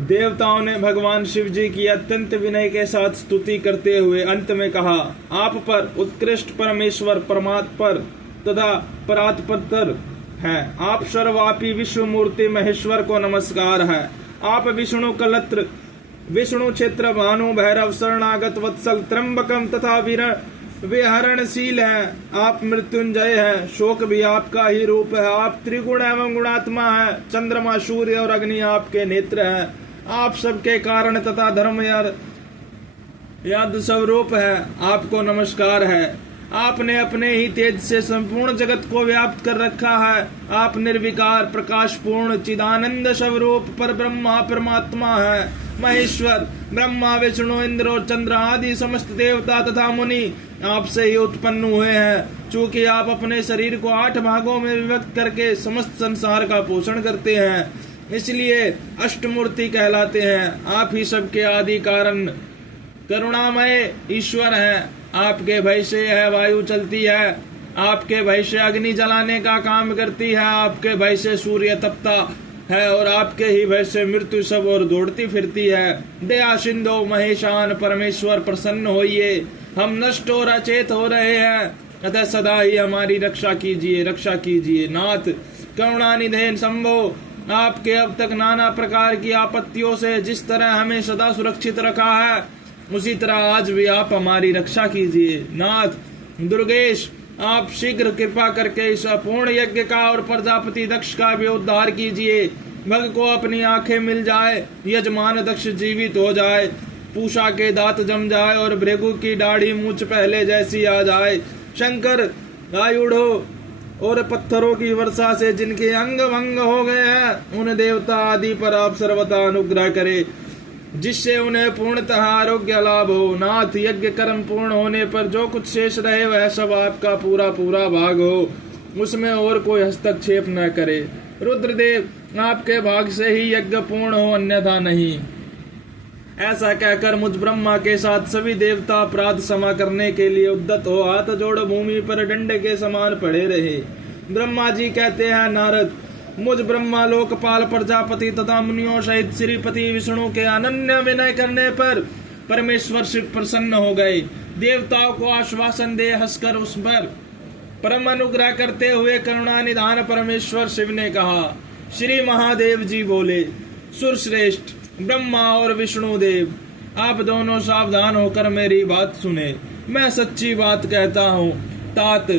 देवताओं ने भगवान शिव जी की अत्यंत विनय के साथ स्तुति करते हुए अंत में कहा, आप पर उत्कृष्ट परमेश्वर परमात्पर तथा परात्पर है। आप सर्वव्यापी विश्व मूर्ति महेश्वर को नमस्कार है। आप विष्णु कलत्र, विष्णु क्षेत्र, भानु, भैरव, शरणागत, वत्सल, त्र्यंबकम तथा विहरणशील है। आप मृत्युंजय है, शोक भी आपका ही रूप है। आप त्रिगुण एवं गुणात्मा है। चंद्रमा, सूर्य और अग्नि आपके नेत्र है। आप सबके कारण तथा धर्म याद स्वरूप है। आपको नमस्कार है। आपने अपने ही तेज से संपूर्ण जगत को व्याप्त कर रखा है। आप निर्विकार, प्रकाश पूर्ण, चिदानंद स्वरूप पर ब्रह्मा परमात्मा है। महेश्वर ब्रह्मा, विष्णु, इंद्र और चंद्र आदि समस्त देवता तथा मुनि आपसे ही उत्पन्न हुए हैं। चूंकि आप अपने शरीर को 8 भागों में विभक्त करके समस्त संसार का पोषण करते हैं, इसलिए अष्टमूर्ति कहलाते हैं। आप ही सबके आदि कारण करुणामय ईश्वर हैं। आपके भय से है वायु चलती है। आपके भय से अग्नि जलाने का काम करती है। आपके भय से सूर्य तपता है और आपके ही भय से मृत्यु सब और दौड़ती फिरती है। दया सिंधु महेशान परमेश्वर प्रसन्न होइए। हम नष्ट और अचेत हो रहे हैं, अतः सदा ही हमारी रक्षा कीजिए, रक्षा कीजिए। नाथ करुणानिधे शंभो, आपके अब तक नाना प्रकार की आपत्तियों से जिस तरह हमें सदा सुरक्षित रखा है, उसी तरह आज भी आप हमारी रक्षा कीजिए। नाथ दुर्गेश, आप शीघ्र कृपा करके इस अपूर्ण यज्ञ का और प्रजापति दक्ष का भी उद्धार कीजिए। भग को अपनी आंखें मिल जाए, यजमान दक्ष जीवित हो जाए, पूषा के दांत जम जाए और भृगु की दाढ़ी मूछ पहले जैसी आ जाए। शंकर आयुधों और पत्थरों की वर्षा से जिनके अंग भंग हो गए हैं, उन देवता आदि पर आप सर्वथा अनुग्रह करे, जिससे उन्हें पूर्णतः आरोग्य लाभ हो। नाथ यज्ञ कर्म पूर्ण होने पर जो कुछ शेष रहे वह सब आपका पूरा पूरा भाग हो, उसमें और कोई हस्तक्षेप न करे। रुद्रदेव, आपके भाग से ही यज्ञ पूर्ण हो, अन्यथा नहीं। ऐसा कहकर मुझ ब्रह्मा के साथ सभी देवता अपराध क्षमा करने के लिए उद्यत हो हाथ जोड़ भूमि पर डंडे के समान पड़े रहे। ब्रह्मा जी कहते हैं, नारद, मुझ ब्रह्मा लोकपाल प्रजापति तथा मुनियों सहित श्रीपति विष्णु के अनन्य विनय करने पर परमेश्वर शिव प्रसन्न हो गए। देवताओं को आश्वासन दे हंसकर उस पर परम अनुग्रह करते हुए करुणा निधान परमेश्वर शिव ने कहा। श्री महादेव जी बोले, सुरश्रेष्ठ ब्रह्मा और विष्णु देव, आप दोनों सावधान होकर मेरी बात सुने। मैं सच्ची बात कहता हूँ। तात,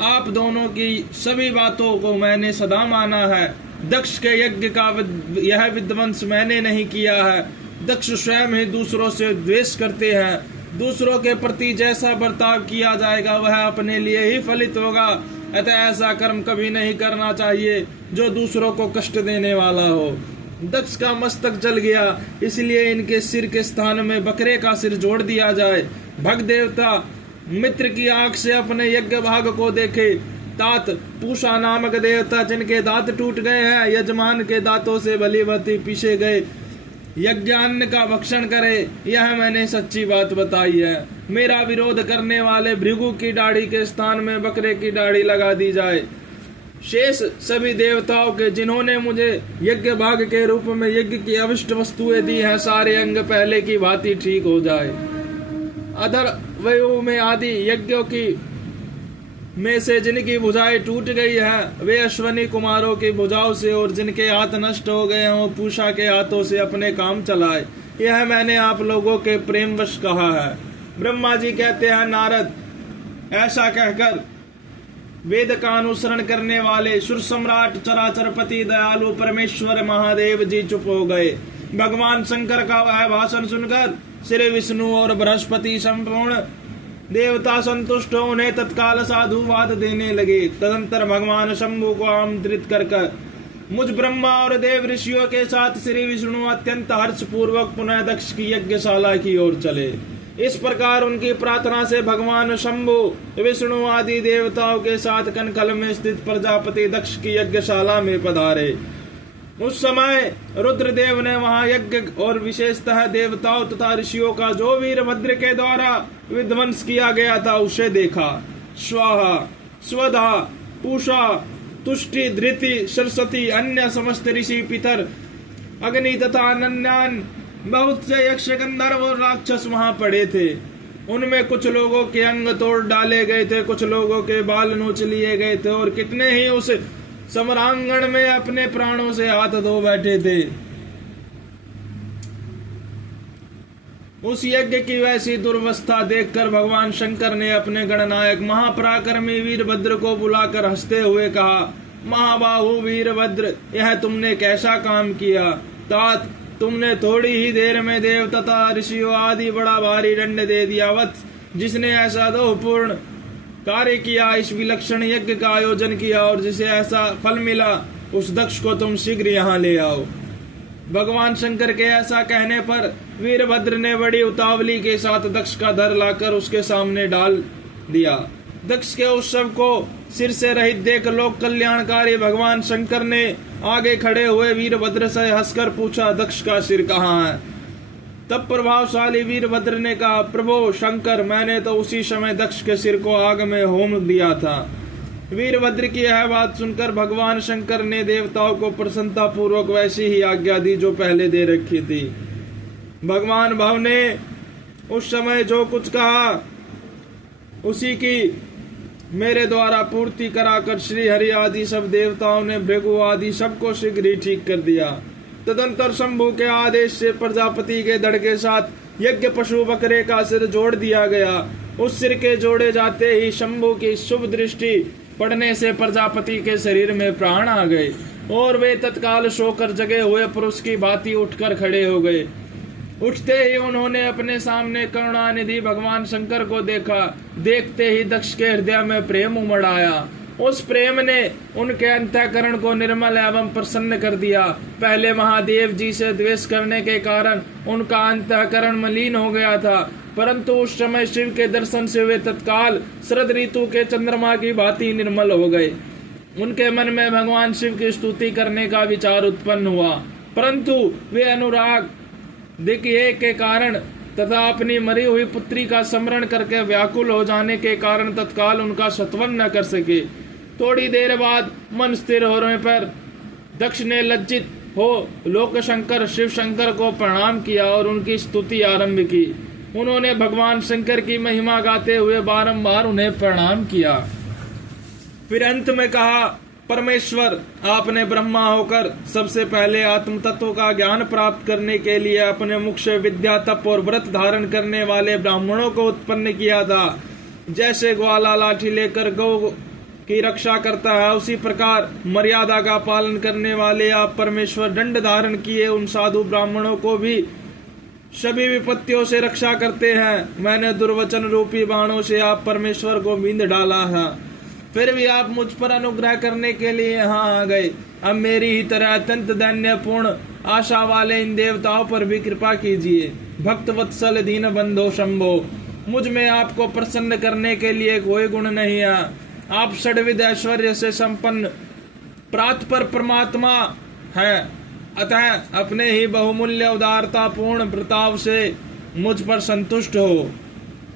आप दोनों की सभी बातों को मैंने सदा माना है। दक्ष के यज्ञ का यह विध्वंस मैंने नहीं किया है। दक्ष स्वयं ही दूसरों से द्वेष करते हैं। दूसरों के प्रति जैसा बर्ताव किया जाएगा वह अपने लिए ही फलित होगा। अतः ऐसा कर्म कभी नहीं करना चाहिए जो दूसरों को कष्ट देने वाला हो। दक्ष का मस्तक जल गया, इसलिए इनके सिर के स्थान में बकरे का सिर जोड़ दिया जाए। भग देवता मित्र की आंख से अपने यज्ञ भाग को देखे। तात, पूषा नामक देवता जिनके दांत टूट गए हैं, यजमान के दांतों से भली भांति पीसे गए यज्ञान्न का भक्षण करे। यह मैंने सच्ची बात बताई है। मेरा विरोध करने वाले भृगु की दाढ़ी के स्थान में बकरे की दाढ़ी लगा दी जाए। शेष सभी देवताओं के जिन्होंने मुझे यज्ञ भाग के रूप में यज्ञ की अविष्ट वस्तुएं दी हैं, सारे अंग पहले की भांति ठीक हो जाए। अधर वयु में आदि यज्ञों की में से जिनकी भुजाएं टूट गई है, वे अश्वनी कुमारों की भुजाओं से, और जिनके हाथ नष्ट हो गए हैं, वो पूषा के हाथों से अपने काम चलाए। यह मैंने आप लोगों के प्रेमवश कहा है। ब्रह्मा जी कहते हैं, नारद, ऐसा कहकर वेद का अनुसरण करने वाले सुर सम्राट चराचरपति दयालु परमेश्वर महादेव जी चुप हो गए। भगवान शंकर का वह भाषण सुनकर श्री विष्णु और बृहस्पति संपूर्ण देवता संतुष्ट हो उन्हें तत्काल साधुवाद देने लगे। तदंतर भगवान शंभु को आमंत्रित कर मुझ ब्रह्मा और देव ऋषियों के साथ श्री विष्णु अत्यंत हर्ष पूर्वक पुनः दक्ष की यज्ञशाला की ओर चले। इस प्रकार उनकी प्रार्थना से भगवान शंभु विष्णु आदि देवताओं के साथ कनकल में स्थित प्रजापति दक्ष की यज्ञशाला में पधारे। उस समय रुद्रदेव ने वहां यज्ञ और विशेषतः देवताओं तथा ऋषियों का जो वीरभद्र के द्वारा विध्वंस किया गया था उसे देखा। स्वाहा, स्वधा, पूषा, तुष्टि, धृति, सरस्वती, अन्य समस्त ऋषि पितर अग्नि तथा अन्यान बहुत से यक्ष, गंधर्व और राक्षस वहां पड़े थे। उनमें कुछ लोगों के अंग तोड़ डाले गए थे, कुछ लोगों के बाल नोच लिए गए थे, और कितने ही उस समरांगण में अपने प्राणों से हाथ धो बैठे थे। उस यज्ञ की वैसी दुर्वस्था देखकर भगवान शंकर ने अपने गणनायक महापराक्रमी वीरभद्र को बुलाकर हंसते हुए कहा, महाबाहु वीरभद्र, यह तुमने कैसा काम किया? तात, तुमने थोड़ी ही देर में देव तथा ऋषियों आदि बड़ा भारी दंड दे दिया। वत्स, जिसने ऐसा दोहपूर्ण कार्य किया, इस विलक्षण यज्ञ का आयोजन किया और जिसे ऐसा फल मिला, उस दक्ष को तुम शीघ्र यहाँ ले आओ। भगवान शंकर के ऐसा कहने पर वीरभद्र ने बड़ी उतावली के साथ दक्ष का धर लाकर उसके सामने डाल दिया। दक्ष के उस शव को सिर से रहित देख लोक कल्याणकारी भगवान शंकर ने आगे खड़े हुए वीरभद्र से हंसकर पूछा, दक्ष का सिर कहाँ है? तब प्रभावशाली वीरभद्र ने कहा, प्रभु शंकर, मैंने तो उसी समय दक्ष के सिर को आग में होम दिया था। वीरभद्र की यह बात सुनकर भगवान शंकर ने देवताओं को प्रसन्नता पूर्वक वैसी ही आज्ञा दी जो पहले दे रखी थी। भगवान भव ने उस समय जो कुछ कहा उसी की मेरे द्वारा पूर्ति कराकर श्री हरि आदि सब देवताओं ने भृगु आदि सबको शीघ्र ही ठीक कर दिया। तदंतर शंभु के आदेश से प्रजापति के दड़ के साथ यज्ञ पशु बकरे का सिर जोड़ दिया गया। उस सिर के जोड़े जाते ही शंभु की शुभ दृष्टि पड़ने से प्रजापति के शरीर में प्राण आ गए और वे तत्काल सोकर जगे हुए पुरुष की भांति उठकर खड़े हो गए। उठते ही उन्होंने अपने सामने करुणानिधि भगवान शंकर को देखा। देखते ही दक्ष के हृदय में प्रेम उमड़ आया। उस प्रेम ने उनके अंतःकरण को निर्मल एवं प्रसन्न कर दिया। पहले महादेव जी से द्वेष करने के कारण उनका अंतःकरण मलिन हो गया था, परंतु उस समय शिव के दर्शन से वे तत्काल शरद ऋतु के चंद्रमा की भांति निर्मल हो गए। उनके मन में भगवान शिव की स्तुति करने का विचार उत्पन्न हुआ, परंतु वे अनुराग दिग्विजय के कारण तथा अपनी मरी हुई पुत्री का स्मरण करके व्याकुल हो जाने के कारण तत्काल उनका सत्वन न कर सके। थोड़ी देर बाद मन स्थिर होने पर दक्ष ने लज्जित हो लोक शंकर शिव शंकर को प्रणाम किया और उनकी स्तुति आरंभ की। उन्होंने भगवान शंकर की महिमा गाते हुए बारंबार उन्हें प्रणाम किया। फिर अंत में कहा, परमेश्वर, आपने ब्रह्मा होकर सबसे पहले आत्म तत्व का ज्ञान प्राप्त करने के लिए अपने मुख से विद्या, तप और व्रत धारण करने वाले ब्राह्मणों को उत्पन्न किया था। जैसे ग्वाला लाठी लेकर गौ की रक्षा करता है, उसी प्रकार मर्यादा का पालन करने वाले आप परमेश्वर दंड धारण किए उन साधु ब्राह्मणों को भी सभी विपत्तियों से रक्षा करते हैं। मैंने दुर्वचन रूपी बाणों से आप परमेश्वर को बींध डाला है, फिर भी आप मुझ पर अनुग्रह करने के लिए यहाँ आ गए। अब मेरी ही तरह अत्यंत दैन्यपूर्ण आशा वाले इन देवताओं पर भी कृपा कीजिए। भक्त वत्सल दीन बंधो शंभो, मुझ में आपको प्रसन्न करने के लिए कोई गुण नहीं है। आप षड्विध ऐश्वर्य से संपन्न प्रातपर परमात्मा है, अतः अपने ही बहुमूल्य उदारता पूर्ण बर्ताव से मुझ पर संतुष्ट हो।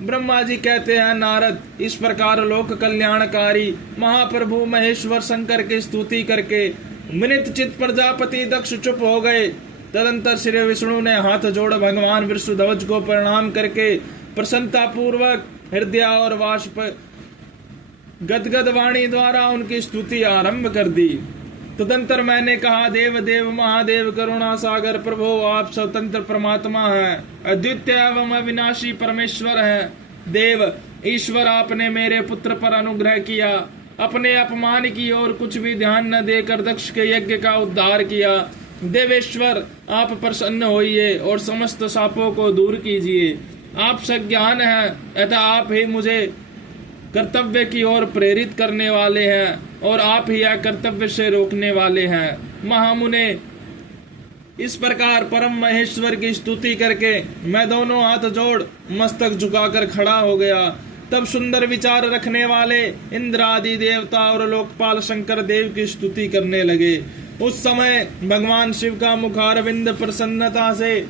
ब्रह्मा जी कहते हैं, नारद, इस प्रकार लोक कल्याणकारी महाप्रभु महेश्वर शंकर की स्तुति करके विनीत चित्त प्रजापति दक्ष चुप हो गए। तदंतर श्री विष्णु ने हाथ जोड़ भगवान वृषध्वज को प्रणाम करके प्रसन्नता पूर्वक हृदय और वाष्प गदगद वाणी द्वारा उनकी स्तुति आरंभ कर दी। तदंतर मैंने कहा, देव देव महादेव करुणा सागर प्रभु, आप स्वतंत्र परमात्मा है, अद्वितीय एवं अविनाशी परमेश्वर है। देव ईश्वर, आपने मेरे पुत्र पर अनुग्रह किया, अपने अपमान की ओर कुछ भी ध्यान न देकर दक्ष के यज्ञ का उद्धार किया। देवेश्वर, आप प्रसन्न होइए और समस्त शापों को दूर कीजिए। आप सज्ञान हैं, अतः आप ही मुझे कर्तव्य की ओर प्रेरित करने वाले हैं और आप ही कर्तव्य से रोकने वाले हैं। महामुने, इस प्रकार परम महेश्वर की स्तुति करके मैं दोनों हाथ जोड़ मस्तक झुकाकर खड़ा हो गया। तब सुंदर विचार रखने वाले इंद्र आदि देवता और लोकपाल शंकर देव की स्तुति करने लगे। उस समय भगवान शिव का मुखारविंद प्रसन्नता से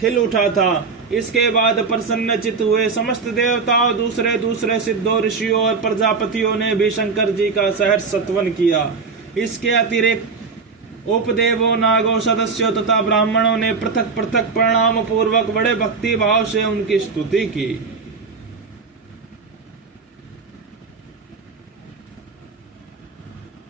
खिल उठा था। इसके बाद प्रसन्न चित्त हुए समस्त देवताओं, दूसरे दूसरे सिद्धों, ऋषियों और प्रजापतियों ने भी शंकर जी का सहर्ष सत्वन किया। इसके अतिरिक्त उपदेवो नागो सदस्यों तथा ब्राह्मणों ने पृथक पृथक प्रणाम पूर्वक बड़े भक्ति भाव से उनकी स्तुति की।